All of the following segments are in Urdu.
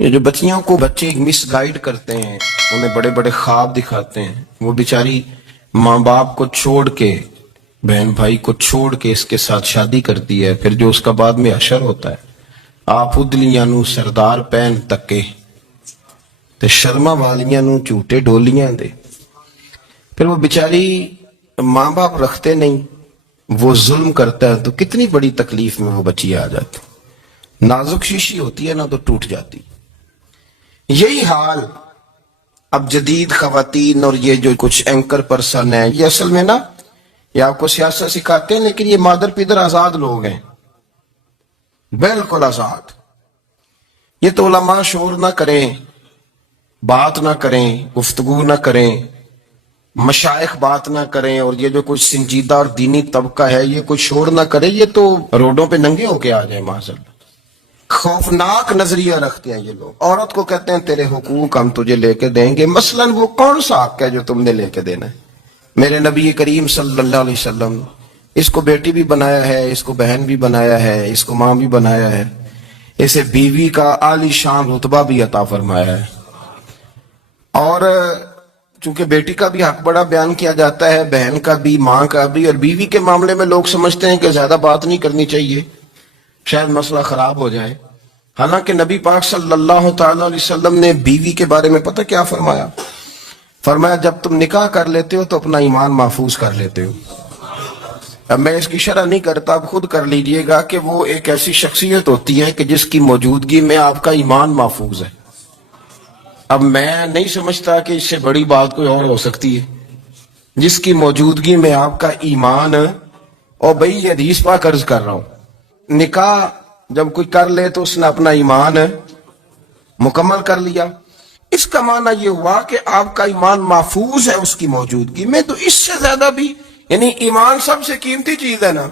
یہ جو بچیوں کو بچے مس گائیڈ کرتے ہیں، انہیں بڑے بڑے خواب دکھاتے ہیں، وہ بیچاری ماں باپ کو چھوڑ کے، بہن بھائی کو چھوڑ کے اس کے ساتھ شادی کرتی ہے، پھر جو اس کا بعد میں حشر ہوتا ہے، آپ ادلیاں نو سردار پہن تکے تے شرما والیاں نو جھوٹے ڈولیاں دے، پھر وہ بیچاری ماں باپ رکھتے نہیں، وہ ظلم کرتا ہے تو کتنی بڑی تکلیف میں وہ بچی آ جاتی، نازک شیشی ہوتی ہے نا تو ٹوٹ جاتی۔ یہی حال اب جدید خواتین اور یہ جو کچھ اینکر پرسن ہیں، یہ اصل میں نا یہ آپ کو سیاست سکھاتے ہیں، لیکن یہ مادر پیدر آزاد لوگ ہیں، بالکل آزاد۔ یہ تو علماء شور نہ کریں، بات نہ کریں، گفتگو نہ کریں، مشائخ بات نہ کریں، اور یہ جو کچھ سنجیدہ اور دینی طبقہ ہے یہ کچھ شور نہ کرے، یہ تو روڈوں پہ ننگے ہو کے آ جائیں معاذاللہ۔ خوفناک نظریہ رکھتے ہیں یہ لوگ، عورت کو کہتے ہیں تیرے حقوق ہم تجھے لے کے دیں گے، مثلا وہ کون سا حق ہے جو تم نے لے کے دینا ہے؟ میرے نبی کریم صلی اللہ علیہ وسلم اس کو بیٹی بھی بنایا ہے، اس کو بہن بھی بنایا ہے، اس کو ماں بھی بنایا ہے، اسے بیوی کا عالی شان رتبہ بھی عطا فرمایا ہے، اور چونکہ بیٹی کا بھی حق بڑا بیان کیا جاتا ہے، بہن کا بھی، ماں کا بھی، اور بیوی کے معاملے میں لوگ سمجھتے ہیں کہ زیادہ بات نہیں کرنی چاہیے، شاید مسئلہ خراب ہو جائے، حالانکہ نبی پاک صلی اللہ تعالی علیہ وسلم نے بیوی کے بارے میں پتہ کیا فرمایا؟ فرمایا جب تم نکاح کر لیتے ہو تو اپنا ایمان محفوظ کر لیتے ہو۔ اب میں اس کی شرح نہیں کرتا، اب خود کر لیجئے گا کہ وہ ایک ایسی شخصیت ہوتی ہے کہ جس کی موجودگی میں آپ کا ایمان محفوظ ہے۔ اب میں نہیں سمجھتا کہ اس سے بڑی بات کوئی اور ہو سکتی ہے، جس کی موجودگی میں آپ کا ایمان، اور بھئی یہ حدیث پاک عرض کر رہا ہوں، نکاح جب کوئی کر لے تو اس نے اپنا ایمان مکمل کر لیا، اس کا معنی یہ ہوا کہ آپ کا ایمان محفوظ ہے اس کی موجودگی میں، تو اس سے زیادہ بھی، یعنی ایمان سب سے قیمتی چیز ہے نا،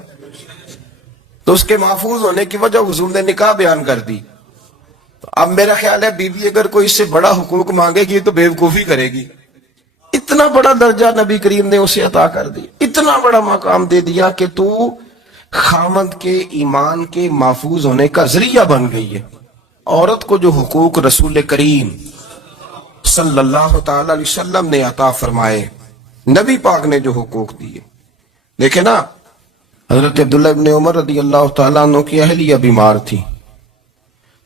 تو اس کے محفوظ ہونے کی وجہ حضور نے نکاح بیان کر دی۔ اب میرا خیال ہے بیوی اگر کوئی اس سے بڑا حقوق مانگے گی تو بیوقوفی کرے گی، اتنا بڑا درجہ نبی کریم نے اسے عطا کر دی، اتنا بڑا مقام دے دیا کہ تو خامد کے ایمان کے محفوظ ہونے کا ذریعہ بن گئی ہے۔ عورت کو جو حقوق رسول کریم صلی اللہ تعالی علیہ وسلم نے عطا فرمائے، نبی پاک نے جو حقوق دیے، دیکھیں نا، حضرت عبداللہ ابن عمر رضی اللہ تعالیٰ عنہ کی اہلیہ بیمار تھی،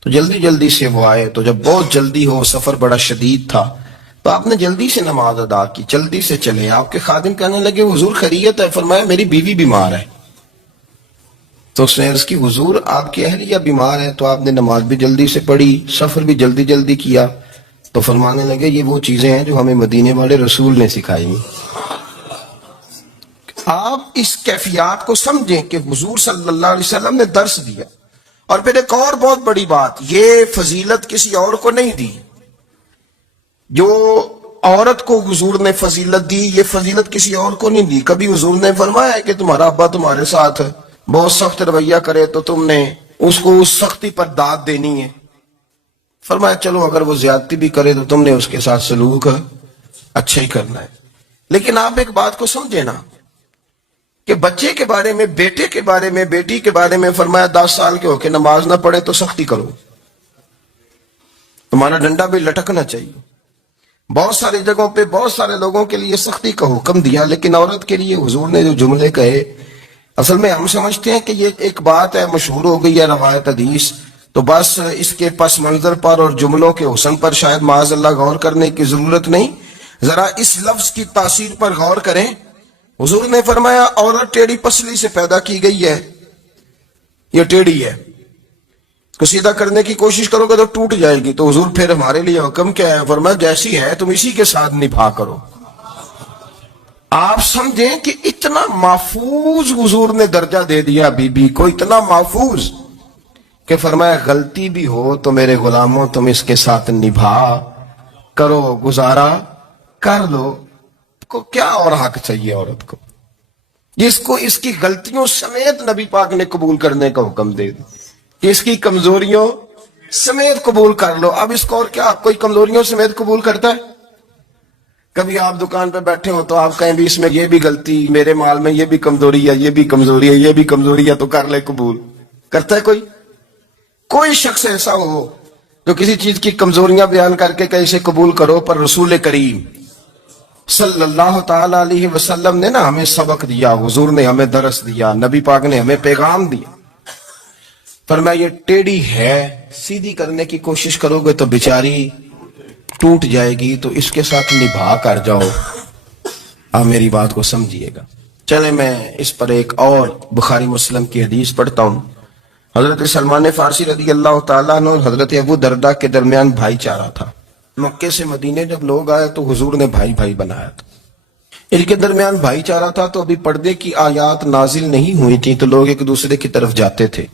تو جلدی جلدی سے وہ آئے، تو جب بہت جلدی ہو، سفر بڑا شدید تھا، تو آپ نے جلدی سے نماز ادا کی، جلدی سے چلے۔ آپ کے خادم کہنے لگے حضور خیریت ہے؟ فرمایا میری بیوی بیمار ہے۔ تو اس نے عرض کی حضور آپ کی اہلیہ بیمار ہے، تو آپ نے نماز بھی جلدی سے پڑھی، سفر بھی جلدی جلدی کیا، تو فرمانے لگے یہ وہ چیزیں ہیں جو ہمیں مدینے والے رسول نے سکھائی۔ آپ اس کیفیات کو سمجھیں کہ حضور صلی اللہ علیہ وسلم نے درس دیا۔ اور پھر ایک اور بہت بڑی بات، یہ فضیلت کسی اور کو نہیں دی، جو عورت کو حضور نے فضیلت دی، یہ فضیلت کسی اور کو نہیں دی۔ کبھی حضور نے فرمایا ہے کہ تمہارا ابا تمہارے ساتھ بہت سخت رویہ کرے تو تم نے اس کو اس سختی پر داد دینی ہے؟ فرمایا چلو اگر وہ زیادتی بھی کرے تو تم نے اس کے ساتھ سلوک اچھا ہی کرنا ہے۔ لیکن آپ ایک بات کو سمجھے نا کہ بچے کے بارے میں، بیٹے کے بارے میں، بیٹی کے بارے میں فرمایا 10 سال کے ہو کے نماز نہ پڑھے تو سختی کرو، تمہارا ڈنڈا بھی لٹکنا چاہیے۔ بہت ساری جگہوں پہ بہت سارے لوگوں کے لیے سختی کا حکم دیا، لیکن عورت کے لیے حضور نے جو جملے کہے، اصل میں ہم سمجھتے ہیں کہ یہ ایک بات ہے، مشہور ہو گئی ہے روایت حدیث، تو بس اس کے پس منظر پر اور جملوں کے حسن پر شاید معاذ اللہ غور کرنے کی ضرورت نہیں، ذرا اس لفظ کی تاثیر پر غور کریں۔ حضور نے فرمایا عورت ٹیڑھی پسلی سے پیدا کی گئی ہے، یہ ٹیڑھی ہے، اس کو سیدھا کرنے کی کوشش کرو گے تو ٹوٹ جائے گی، تو حضور پھر ہمارے لیے حکم کیا ہے؟ فرمایا جیسی ہے تم اسی کے ساتھ نبھا کرو۔ آپ سمجھیں کہ اتنا محفوظ حضور نے درجہ دے دیا بی بی کو، اتنا محفوظ کہ فرمایا غلطی بھی ہو تو میرے غلاموں تم اس کے ساتھ نبھا کرو، گزارا کر لو۔ کو کیا اور حق چاہیے عورت کو، جس کو اس کی غلطیوں سمیت نبی پاک نے قبول کرنے کا حکم دے دی، اس کی کمزوریوں سمیت قبول کر لو۔ اب اس کو اور کیا، کوئی کمزوریوں سمیت قبول کرتا ہے؟ کبھی آپ دکان پہ بیٹھے ہو تو آپ کہیں بھی اس میں یہ بھی غلطی، میرے مال میں یہ بھی کمزوری ہے، یہ بھی کمزوری ہے، یہ بھی کمزوری ہے، تو کر لے قبول؟ کرتا ہے کوئی؟ کوئی شخص ایسا ہو جو کسی چیز کی کمزوریاں بیان کر کے کہ اسے قبول کرو، پر رسول کریم صلی اللہ تعالی علیہ وسلم نے نا ہمیں سبق دیا، حضور نے ہمیں درس دیا، نبی پاک نے ہمیں پیغام دیا، فرمایا یہ ٹیڑھی ہے، سیدھی کرنے کی کوشش کرو گے تو بیچاری ٹوٹ جائے گی، تو اس کے ساتھ نبھا کر جاؤ۔ آپ میری بات کو سمجھیے گا۔ چلے میں اس پر ایک اور بخاری مسلم کی حدیث پڑھتا ہوں۔ حضرت سلمان فارسی رضی اللہ تعالیٰ عنہ اور حضرت ابو دردہ کے درمیان بھائی چارہ تھا۔ مکے سے مدینے جب لوگ آئے تو حضور نے بھائی بھائی بنایا تھا۔ ان کے درمیان بھائی چارہ تھا تو ابھی پردے کی آیات نازل نہیں ہوئی تھی، تو لوگ ایک دوسرے کی طرف جاتے تھے۔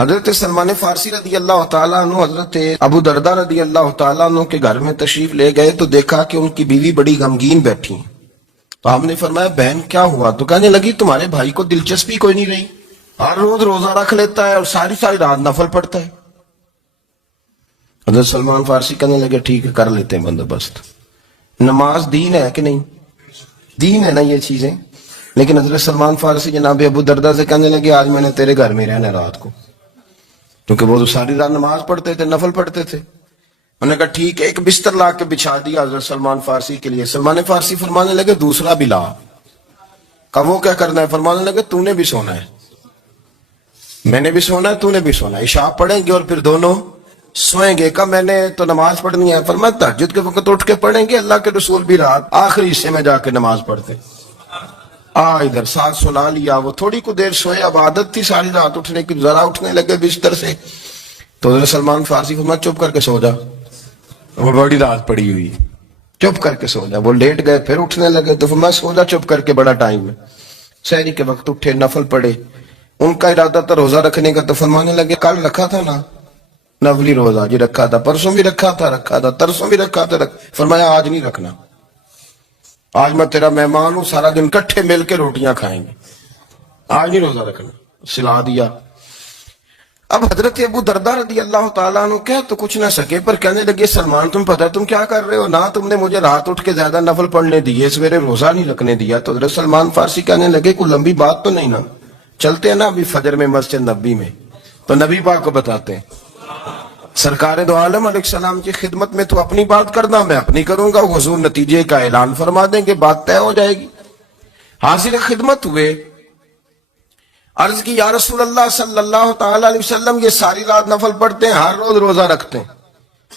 حضرت سلمان فارسی رضی اللہ تعالیٰ عنہ حضرت ابو دردہ رضی اللہ تعالیٰ عنہ کے گھر میں تشریف لے گئے تو دیکھا کہ ان کی بیوی بڑی غمگین بیٹھی ہیں۔ تو ہم نے فرمایا بہن کیا ہوا؟ تو کہنے لگی تمہارے بھائی کو دلچسپی کوئی نہیں رہی، ہر روز روزہ رکھ لیتا ہے اور ساری ساری رات نفل پڑھتا ہے۔ حضرت سلمان فارسی کہنے لگے ٹھیک ہے، کر لیتے ہیں بندوبست۔ نماز دین ہے کہ نہیں؟ دین ہے نا یہ چیزیں۔ لیکن حضرت سلمان فارسی جناب ابو دردہ سے کہنے لگے آج میں نے تیرے گھر میں رہنا رات کو، کیونکہ وہ تو ساری رات نماز پڑھتے تھے، نفل پڑھتے تھے۔ انہوں نے کہا ٹھیک ہے، ایک بستر لا کے بچھا دیا حضرت سلمان فارسی کے لیے۔ سلمان فارسی فرمانے لگے دوسرا بھی لا۔ کہا وہ کیا کرنا ہے؟ فرمانے لگے تو نے بھی سونا ہے، میں نے بھی سونا ہے، تو نے بھی سونا ہے، عشاء پڑھیں گے اور پھر دونوں سوئیں گے۔ کہا میں نے تو نماز پڑھنی ہے۔ فرمایا تہجد کے وقت اٹھ کے پڑھیں گے، اللہ کے رسول بھی رات آخری حصے میں جا کے نماز پڑھتے۔ ادھر ساتھ سلا لیا، وہ تھوڑی کو دیر سوئے، اب عادت تھی ساری رات اٹھنے کی، ذرا اٹھنے لگے بستر سے تو حضرت سلمان فارسی فرمایا چپ کر کے سو جا، وہ بڑی رات پڑی ہوئی، چپ کر کے سو جا۔ وہ لیٹ گئے، پھر اٹھنے لگے تو فرمایا سو جا چپ کر کے، بڑا ٹائم ہے۔ سحری کے وقت اٹھے، نفل پڑھے۔ ان کا ارادہ تھا روزہ رکھنے کا، تو فرمانے لگے کل رکھا تھا نا نفلی روزہ، جی رکھا تھا، پرسوں بھی رکھا تھا، ترسوں بھی رکھا تھا۔ فرمایا آج نہیں رکھنا، آج میں تیرا مہمان ہوں، سارا دن کٹھے مل کے روٹیاں کھائیں گے، آج نہیں روزہ رکھنا، سلا دیا۔ اب حضرت ابو دردہ رضی اللہ تعالیٰ عنہ کہہ تو کچھ نہ سکے، پر کہنے لگے سلمان تم پتہ تم کیا کر رہے ہو، نہ تم نے مجھے رات اٹھ کے زیادہ نفل پڑھنے دیے، سویرے روزہ نہیں رکھنے دیا۔ تو حضرت سلمان فارسی کہنے لگے کوئی لمبی بات تو نہیں نا، چلتے ہیں نا ابھی فجر میں مسجد نبی میں، تو نبی پاک کو بتاتے ہیں۔ سرکار دو عالم علیہ السلام کی خدمت میں تو اپنی بات کرنا، میں اپنی کروں گا، حضور نتیجے کا اعلان فرما دیں گے، بات طے ہو جائے گی۔ حاضر خدمت ہوئے، عرض کی یا رسول اللہ صلی اللہ تعالی علیہ وسلم یہ ساری رات نفل پڑھتے ہیں، ہر روز روزہ رکھتے ہیں،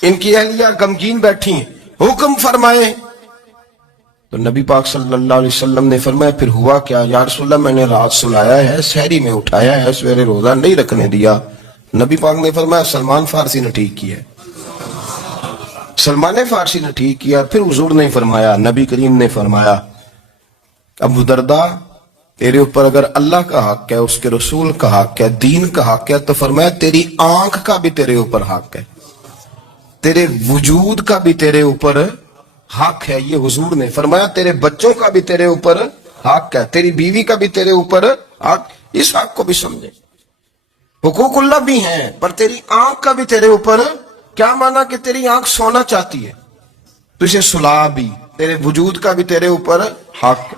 ان کی اہلیہ غمگین بیٹھی ہیں، حکم فرمائے۔ تو نبی پاک صلی اللہ علیہ وسلم نے فرمایا پھر ہوا کیا؟ یا رسول اللہ میں نے رات سلایا ہے، سحری میں اٹھایا ہے، سویرے روزہ نہیں رکھنے دیا۔ نبی پاک نے فرمایا سلمان فارسی نے ٹھیک کیا، سلمان فارسی نے ٹھیک کیا۔ پھر حضور نے فرمایا، نبی کریم نے فرمایا ابو دردہ تیرے اوپر اگر اللہ کا حق ہے، اس کے رسول کا حق ہے، دین کا حق ہے، تو فرمایا تیری آنکھ کا بھی تیرے اوپر حق ہے، تیرے وجود کا بھی تیرے اوپر حق ہے۔ یہ حضور نے فرمایا تیرے بچوں کا بھی تیرے اوپر حق ہے، تیری بیوی کا بھی تیرے اوپر حق۔ اس حق کو بھی سمجھے، حقوق اللہ بھی ہیں، پر تیری آنکھ کا بھی تیرے اوپر کیا مانا کہ تیری آنکھ سونا چاہتی ہے تو اسے سلا بھی، تیرے وجود کا بھی تیرے اوپر حق،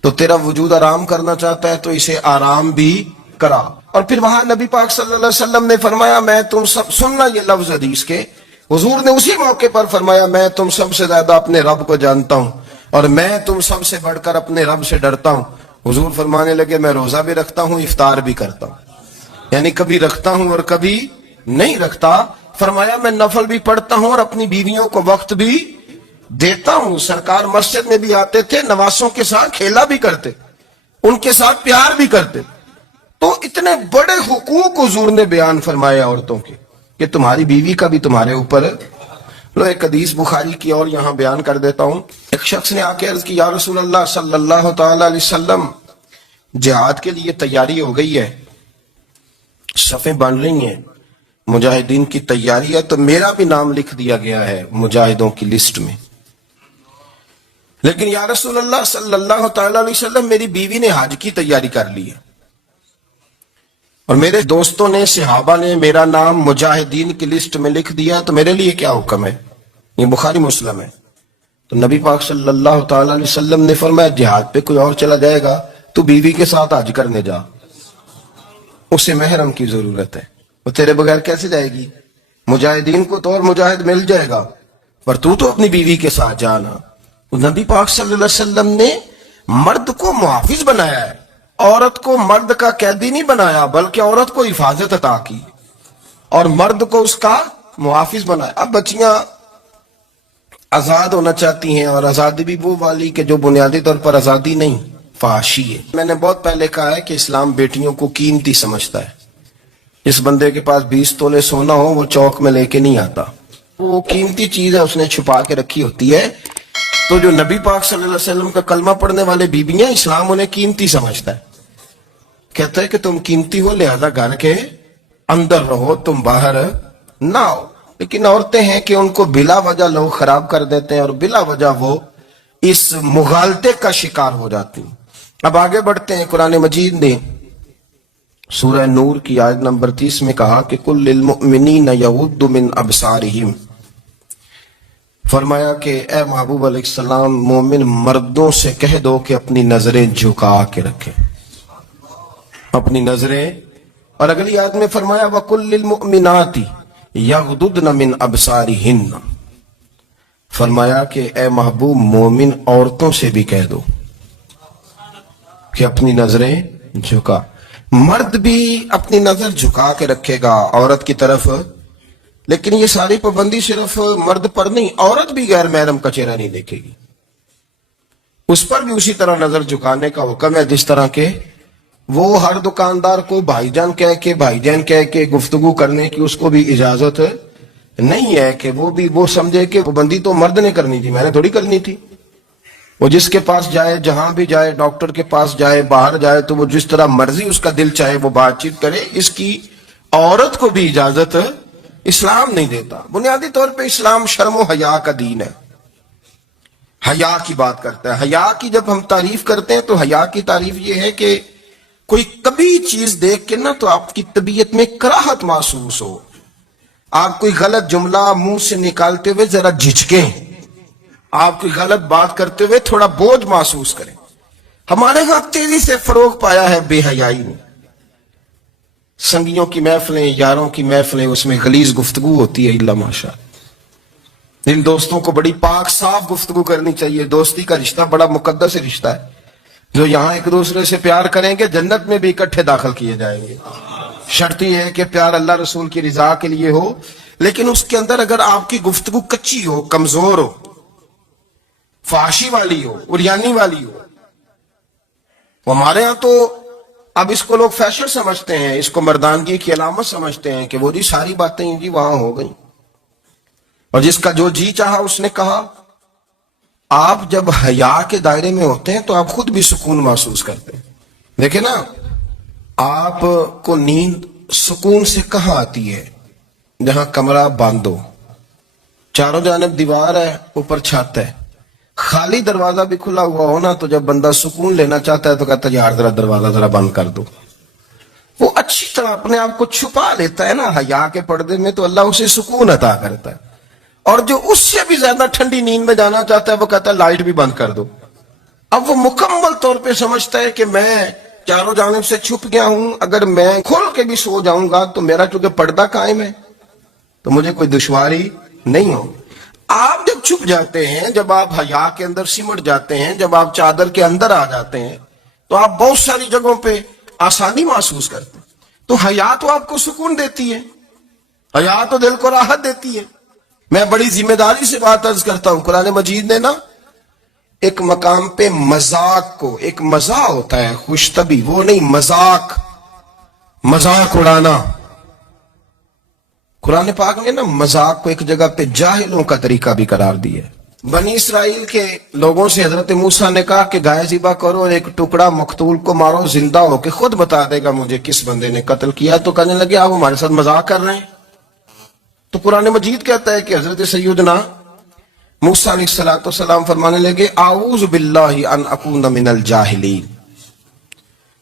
تو تیرا وجود آرام کرنا چاہتا ہے تو اسے آرام بھی کرا۔ اور پھر وہاں نبی پاک صلی اللہ علیہ وسلم نے فرمایا میں تم سب، سننا یہ لفظ حدیث کے، حضور نے اسی موقع پر فرمایا میں تم سب سے زیادہ اپنے رب کو جانتا ہوں اور میں تم سب سے بڑھ کر اپنے رب سے ڈرتا ہوں۔ حضور فرمانے لگے میں روزہ بھی رکھتا ہوں، افطار بھی کرتا ہوں، یعنی کبھی رکھتا ہوں اور کبھی نہیں رکھتا۔ فرمایا میں نفل بھی پڑھتا ہوں اور اپنی بیویوں کو وقت بھی دیتا ہوں۔ سرکار مسجد میں بھی آتے تھے، نواسوں کے ساتھ کھیلا بھی کرتے، ان کے ساتھ پیار بھی کرتے۔ تو اتنے بڑے حقوق حضور نے بیان فرمایا عورتوں کے کہ تمہاری بیوی کا بھی تمہارے اوپر۔ لو ایک حدیث بخاری کی اور یہاں بیان کر دیتا ہوں۔ ایک شخص نے آ کے عرض کی یا رسول اللہ صلی اللہ تعالی علیہ وسلم جہاد کے لیے تیاری ہو گئی ہے، صفیں بن رہی ہیں، مجاہدین کی تیاری ہے، تو میرا بھی نام لکھ دیا گیا ہے مجاہدوں کی لسٹ میں، لیکن یا رسول اللہ صلی اللہ تعالی علیہ وسلم میری بیوی نے حج کی تیاری کر لی ہے اور میرے دوستوں نے، صحابہ نے میرا نام مجاہدین کی لسٹ میں لکھ دیا، تو میرے لیے کیا حکم ہے؟ یہ بخاری مسلم ہے۔ تو نبی پاک صلی اللہ تعالی علیہ وسلم نے فرمایا جہاد پہ کوئی اور چلا جائے گا تو بیوی کے ساتھ حج کرنے جا، اسے محرم کی ضرورت ہے، وہ تیرے بغیر کیسے جائے گی؟ مجاہدین کو تو اور مجاہد مل جائے گا، پر تو اپنی بیوی کے ساتھ جانا۔ نبی پاک صلی اللہ علیہ وسلم نے مرد کو محافظ بنایا ہے، عورت کو مرد کا قیدی نہیں بنایا، بلکہ عورت کو حفاظت عطا کی اور مرد کو اس کا محافظ بنایا۔ اب بچیاں آزاد ہونا چاہتی ہیں، اور آزادی بھی وہ والی کہ جو بنیادی طور پر آزادی نہیں، فحاشی ہے۔ میں نے بہت پہلے کہا ہے کہ اسلام بیٹیوں کو قیمتی سمجھتا ہے۔ جس بندے کے پاس 20 تولے سونا ہو وہ چوک میں لے کے نہیں آتا، وہ قیمتی چیز ہے، اس نے چھپا کے رکھی ہوتی ہے۔ تو جو نبی پاک صلی اللہ علیہ وسلم کا کلمہ پڑھنے والے بیویاں، اسلام انہیں قیمتی سمجھتا ہے، کہتا ہے کہ تم قیمتی ہو، لہذا گھر کے اندر رہو، تم باہر نہ ہو۔ لیکن عورتیں ہیں کہ ان کو بلا وجہ لوگ خراب کر دیتے ہیں، اور بلا وجہ وہ اس مغالطے کا شکار ہو جاتی ہیں۔ اب آگے بڑھتے ہیں۔ قرآن مجید نے سورہ نور کی آیت نمبر 30 میں کہا کہ کل للمؤمنین یغضوا من ابصارہم، فرمایا کہ اے محبوب علیہ السلام مومن مردوں سے کہہ دو کہ اپنی نظریں جھکا کے رکھیں، اپنی نظریں۔ اور اگلی آیت میں فرمایا وَقُلْ لِلْمُؤْمِنَاتِ یغضضن من ابصارہن، فرمایا کہ اے محبوب مومن عورتوں سے بھی کہہ دو کہ اپنی نظریں جھکا۔ مرد بھی اپنی نظر جھکا کے رکھے گا عورت کی طرف، لیکن یہ ساری پابندی صرف مرد پر نہیں، عورت بھی غیر محرم کا چہرہ نہیں دیکھے گی، اس پر بھی اسی طرح نظر جھکانے کا حکم ہے، جس طرح کہ وہ ہر دکاندار کو بھائی جان کہہ کے گفتگو کرنے کی اس کو بھی اجازت نہیں ہے کہ وہ سمجھے کہ پابندی تو مرد نے کرنی تھی، میں نے تھوڑی کرنی تھی۔ وہ جس کے پاس جائے، جہاں بھی جائے، ڈاکٹر کے پاس جائے، باہر جائے، تو وہ جس طرح مرضی اس کا دل چاہے وہ بات چیت کرے، اس کی عورت کو بھی اجازت اسلام نہیں دیتا۔ بنیادی طور پہ اسلام شرم و حیا کا دین ہے، حیا کی بات کرتا ہے۔ حیا کی جب ہم تعریف کرتے ہیں تو حیا کی تعریف یہ ہے کہ کوئی کبھی چیز دیکھ کے نا تو آپ کی طبیعت میں کراہت محسوس ہو، آپ کوئی غلط جملہ منہ سے نکالتے ہوئے ذرا جھجکیں، آپ کوئی غلط بات کرتے ہوئے تھوڑا بوجھ محسوس کریں۔ ہمارے ہاں تیزی سے فروغ پایا ہے بے حیائی میں، سنگیوں کی محفلیں، یاروں کی محفلیں، اس میں غلیظ گفتگو ہوتی ہے، الا ماشاء۔ ان دوستوں کو بڑی پاک صاف گفتگو کرنی چاہیے۔ دوستی کا رشتہ بڑا مقدس رشتہ ہے، جو یہاں ایک دوسرے سے پیار کریں گے جنت میں بھی اکٹھے داخل کیے جائیں گے۔ شرط یہ ہے کہ پیار اللہ رسول کی رضا کے لیے ہو، لیکن اس کے اندر اگر آپ کی گفتگو کچی ہو، کمزور ہو، فحاشی والی ہو، عریانی والی ہو، ہمارے ہاں تو اب اس کو لوگ فیشن سمجھتے ہیں، اس کو مردانگی کی علامت سمجھتے ہیں کہ وہ جی ساری باتیں جی وہاں ہو گئیں، اور جس کا جو جی چاہا اس نے کہا۔ آپ جب حیا کے دائرے میں ہوتے ہیں تو آپ خود بھی سکون محسوس کرتے ہیں۔ دیکھیں نا، آپ کو نیند سکون سے کہاں آتی ہے؟ جہاں کمرہ بند ہو، چاروں جانب دیوار ہے، اوپر چھت ہے، خالی دروازہ بھی کھلا ہوا ہونا تو جب بندہ سکون لینا چاہتا ہے تو کہتا ہے یار ذرا دروازہ ذرا بند کر دو۔ وہ اچھی طرح اپنے آپ کو چھپا لیتا ہے نا حیا کے پردے میں، تو اللہ اسے سکون عطا کرتا ہے۔ اور جو اس سے بھی زیادہ ٹھنڈی نیند میں جانا چاہتا ہے وہ کہتا ہے لائٹ بھی بند کر دو۔ اب وہ مکمل طور پہ سمجھتا ہے کہ میں چاروں جانب سے چھپ گیا ہوں، اگر میں کھول کے بھی سو جاؤں گا تو میرا چونکہ پردہ قائم ہے تو مجھے کوئی دشواری نہیں ہوگی۔ آپ جب چھپ جاتے ہیں، جب آپ حیا کے اندر سمٹ جاتے ہیں، جب آپ چادر کے اندر آ جاتے ہیں تو آپ بہت ساری جگہوں پہ آسانی محسوس کرتے ہیں۔ تو حیا تو آپ کو سکون دیتی ہے، حیا تو دل کو راحت دیتی ہے۔ میں بڑی ذمہ داری سے بات عرض کرتا ہوں، قرآن مجید نے نا ایک مقام پہ مذاق کو، ایک مزاح ہوتا ہے خوش طبی، وہ نہیں مذاق اڑانا، قرآن پاک نے نا مذاق کو ایک جگہ پہ جاہلوں کا طریقہ بھی قرار دیا ہے۔ بنی اسرائیل کے لوگوں سے حضرت موسیٰ نے کہا کہ گائے ذبح کرو اور ایک ٹکڑا مقتول کو مارو، زندہ ہو کے خود بتا دے گا مجھے کس بندے نے قتل کیا۔ تو کہنے لگے آپ ہمارے ساتھ مذاق کر رہے ہیں۔ تو قرآن مجید کہتا ہے کہ حضرت سیدنا موسیٰ علیہ السلام فرمانے لگے اعوذ باللہ ان اکون من الجاہلین،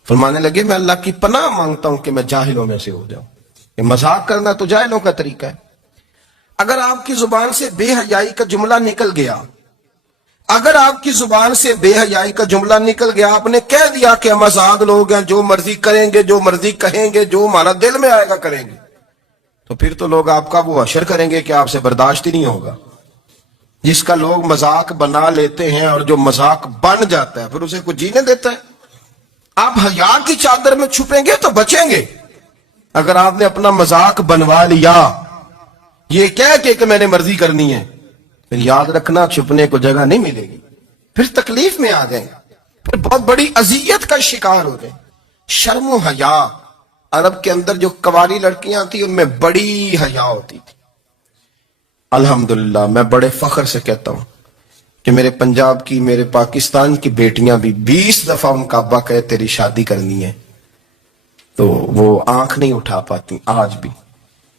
فرمانے لگے میں اللہ کی پناہ مانگتا ہوں کہ میں جاہلوں میں سے ہو جاؤں۔ یہ مذاق کرنا تو جاہلوں کا طریقہ ہے۔ اگر آپ کی زبان سے بے حیائی کا جملہ نکل گیا، اگر آپ کی زبان سے بے حیائی کا جملہ نکل گیا، آپ نے کہہ دیا کہ ہم آزاد لوگ ہیں، جو مرضی کریں گے، جو مرضی کہیں گے، جو ہمارا دل میں آئے گا کریں گے، تو پھر تو لوگ آپ کا وہ حشر کریں گے کہ آپ سے برداشت ہی نہیں ہوگا. جس کا لوگ مذاق بنا لیتے ہیں اور جو مذاق بن جاتا ہے پھر اسے کوئی جینے دیتا ہے. آپ حیا کی چادر میں چھپیں گے تو بچیں گے. اگر آپ نے اپنا مذاق بنوا لیا یہ کہہ کے کہ میں نے مرضی کرنی ہے، پھر یاد رکھنا چھپنے کو جگہ نہیں ملے گی، پھر تکلیف میں آ گئے، پھر بہت بڑی اذیت کا شکار ہو گئے. شرم و حیا، عرب کے اندر جو کنواری لڑکیاں تھیں ان میں بڑی حیا ہوتی تھی. الحمدللہ میں بڑے فخر سے کہتا ہوں کہ میرے پنجاب کی، میرے پاکستان کی بیٹیاں بھی 20 دفعہ ان کا ابا کہے تیری شادی کرنی ہے تو وہ آنکھ نہیں اٹھا پاتی آج بھی.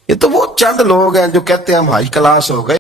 یہ تو وہ چند لوگ ہیں جو کہتے ہیں ہم ہائی کلاس ہو گئے.